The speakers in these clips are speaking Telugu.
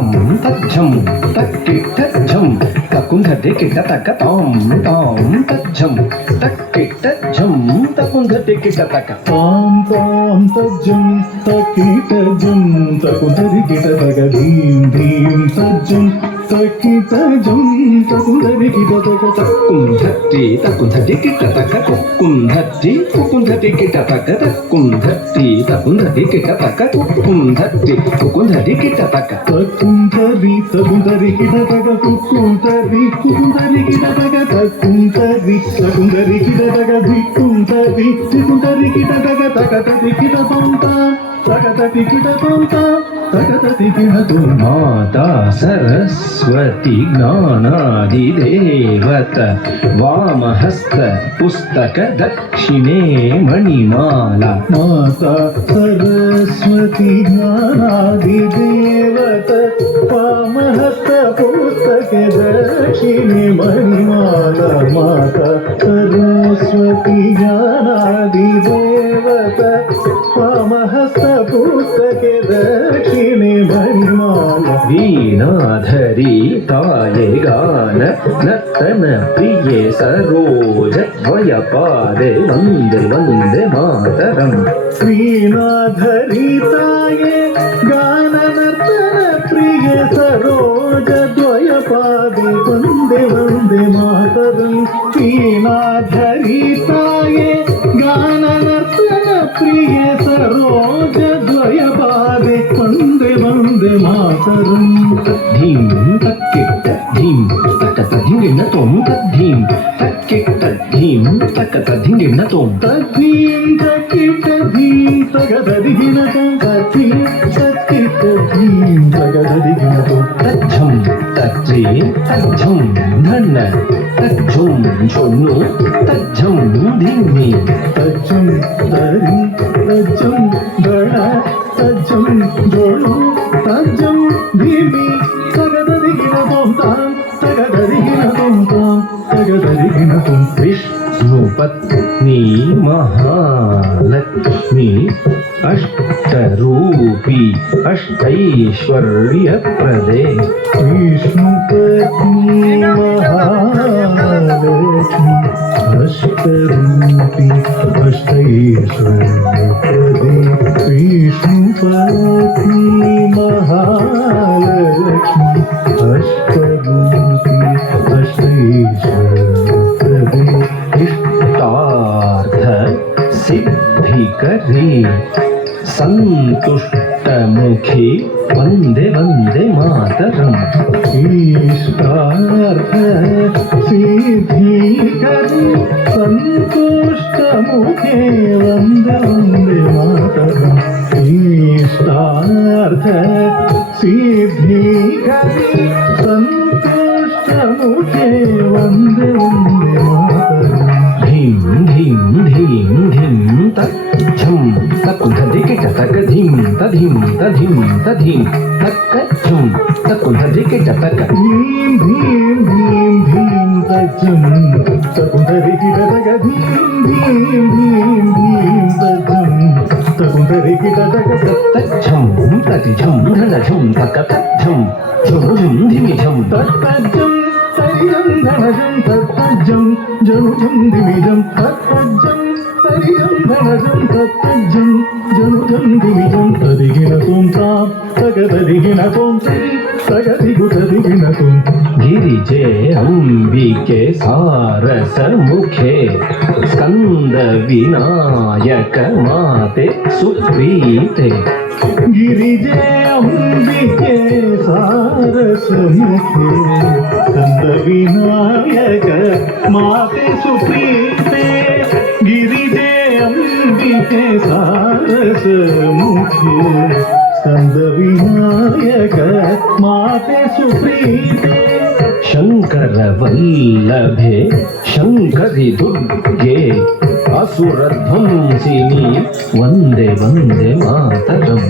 తాం తజ్జం తక్కిట్టజ్జం తకుంధటి కిటతక తాం తజ్జం తక్కిట్టజ్జం తకుంధటి కిటతక తాం తాం తజ్జం తక్కిట్టజ్జం తకుంధటి కిటతక ధీం ధీం తజ్జం తక్కిట్టజ్జం తకుంధటి కిటతక తక్కుంధట్టి తకుంధటి కిటతక తక్కుంధట్టి తకుంధటి కిటతక తక్కుంధట్టి తకుంధటి కిటతక తక్కుంధట్టి తకుంధటి కిటతక తక్కుంధరి తకుంధరి కిటతక తక్కుంధరి కుంధరి కిటతక తక్కుంధరి తకుంధరి కిటతక ధిక్కుంధరి ధిక్కుంధరి కిటతక తకతటి కిటపంత తకతటి కిటపంత తకతటి కిటతో మాతా సరస్వతి జ్ఞానాదిదేవత వామహస్త పుస్తక దక్షిణే మణిమాల మాతా సరస్వతి జ్ఞానాదిదేవత వామహస్త పుస్తక దక్షిణే మణిమాల మాతా సరస్వతి జ్ఞానాదిదేవత వామహస్త పుస్తక దక్షిణే మణిమాల వీణాధరి తాయే గాన నర్తన ప్రియే సరోజ ద్వయపాదే వందే వందే మాతరం శ్రీనాధరితాయే గాన నర్తన ప్రియ సరోజ ద్వయపాదే వందే వందే మాతరం శ్రీనాధరితాయే గాన నర్తన ప్రియ సరోజ ద్వయపాదే వందే వందే మాతరం ధీం తక్కిట్ట ధీం తకత ధింగిణ తోం తద్ధీం తక్కిట్ట ధీం తకత ధింగిణ తోం తద్ధీం తక్కిట ధీం తగదదిగిన తద్ధీం తక్కిట ధీం తగదదిగిన తజ్జం తజ్జే తజ్జం ధన్న తజ్జం చొన్ను తజ్జం ధిమ్మి తజ్జం దరి తజ్జం గణ తజ్జం జోడు తజ్జం ధీమి తగదదిగిన తోంతాం తగదదిగిన తోంతాం తగదదిగిన తోం విష్ణుపత్ని మహాలక్ష్మి అష్టరూపి అష్టైశ్వర్యప్రదే విష్ణుపత్ని మహాలక్ష్మి అష్టరూపి అష్టైశ్వర్యప్రదే విష్ణుపత్ని మహాలక్ష్మి అష్టరూపి అష్టైశ్వర్యప్రదే ఇష్టార్థ సిద్ధికరే సంతుష్టముఖే వందే వందే మాతరం ఈష్టార్థ సిద్ధికరి సంతుష్టముఖే వందే వందే మాతరం ఈష్టార్థ సిద్ధికరి సంతుష్టముఖే వందే వందే మాతరం ధీం ధీం ధీం ధీం తజ్జం తక్కుధదికిట తక ధీం తధీం తధీం తధీం తక్కజ్జం తక్కుధదికిట తక ధీం ధీం ధీం ధీం తజ్జం తకుంధరికి తగ ధీం ధీం ధీం ధీం తజ్జం తకుంధరికి తగ తజ్జం తతిజం ధనజం తక తజ్జం ఝుం ధిమిజం తజ్జం తరిజం ధనజం తజ్జం జనుజం దిమిజం తజ్జం తరిజం ధనజం తజ్జం జనుజం దిమిజం తదిగిన తుంతాం తగదదిగిన తుంతరి తగదిగు తదిగిన తుం గిరిజే అంబికే సారస ముఖే స్కంద వినాయక మాతే సుప్రీతే గిరిజే అంబికే సారసముఖే స్కంద వినాయక మాతే సుప్రీతే గిరిజే అంబికే సారసముఖే స్కంద వినాయక మాతే సుప్రీతే శంకర వల్లభే శంకరి దుర్గే అసురధ్వంసిని వందే వందే మాతరం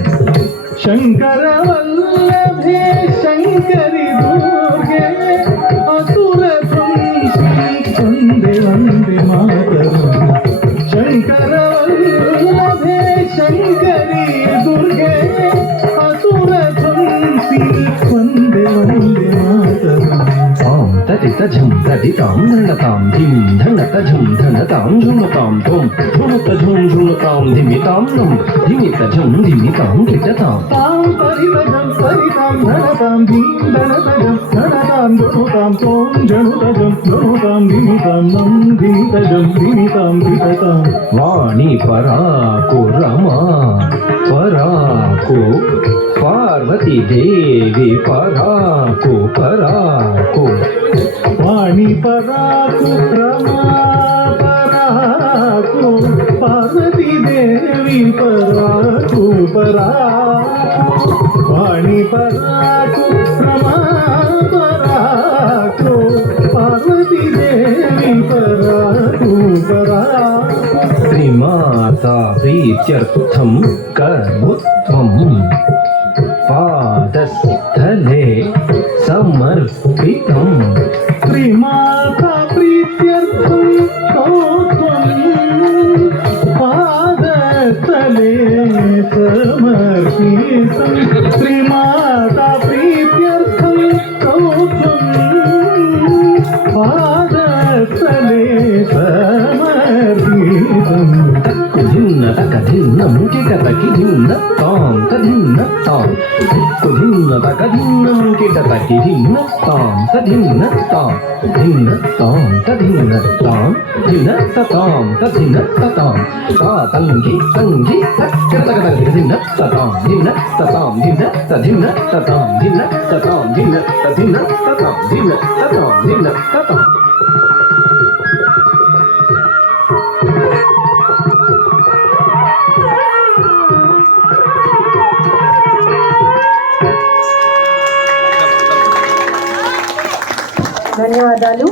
శంకర వల్లభే శంకరి దుర్గే అసుర వందే వందే మాతరం శంకర వల్లభే శంకరి దుర్గే అసుర తజం తదితాం ధనతాం ధిం ధనత ఝం ధనతాం ఝునతాం ధుం ఝునత ఝుం ఝునతాం ధిమితాం నం ధిమిత ఝం ధిమితాం కిటతాం తాం పరితజం పరితాం ధనతాం ధీం ధనతజం ధనతాం జనుతాం తోం జనుతజం జనుతాం ధిమితాం నం ధిమితజం ధిమితాం కిటతాం. వాణి పరాకు రమా పరాకు పార్వతీ దేవి పరాకు పరాకు వాణి పరాకు రమా పరాకు పార్వతీ దేవి పరాకు పరాకు వాణి పరాకు రమా పరాకు పార్వతీ దేవి పరాకు పరాకు. శ్రీమాతా ప్రీత్యర్థం కర్ముత్వం పాదస్థలే సమర్పితం శ్రీమాతా ప్రీత్యర్థం కౌత్వం పాదతలే సమర్పితం. శ్రీమాతా ప్రీత్యర్థం కౌత్వం పాదతలే సమర్పితం. తక్కు ధిన్న తక ధిన్నం కిటతకి ధిన్న తాం తధిన్న తాం తక్కు ధిన్న తక ధిన్నం కిటతకి ధిన్న తాం తధిన్న తాం ధిన్న తాం తధిన్న తాం ధిన్న తతాం తధిన్న తతాం తా తంగి తంగి తక్కతక తక ధిన్న తతాం ధిన్న తతాం ధిన్న తధిన్న తతాం ధిన్న తతాం ధిన్న తధిన్న తతాం ధిన్న తతాం ధిన్న తతాం. ధన్యవాదాలు.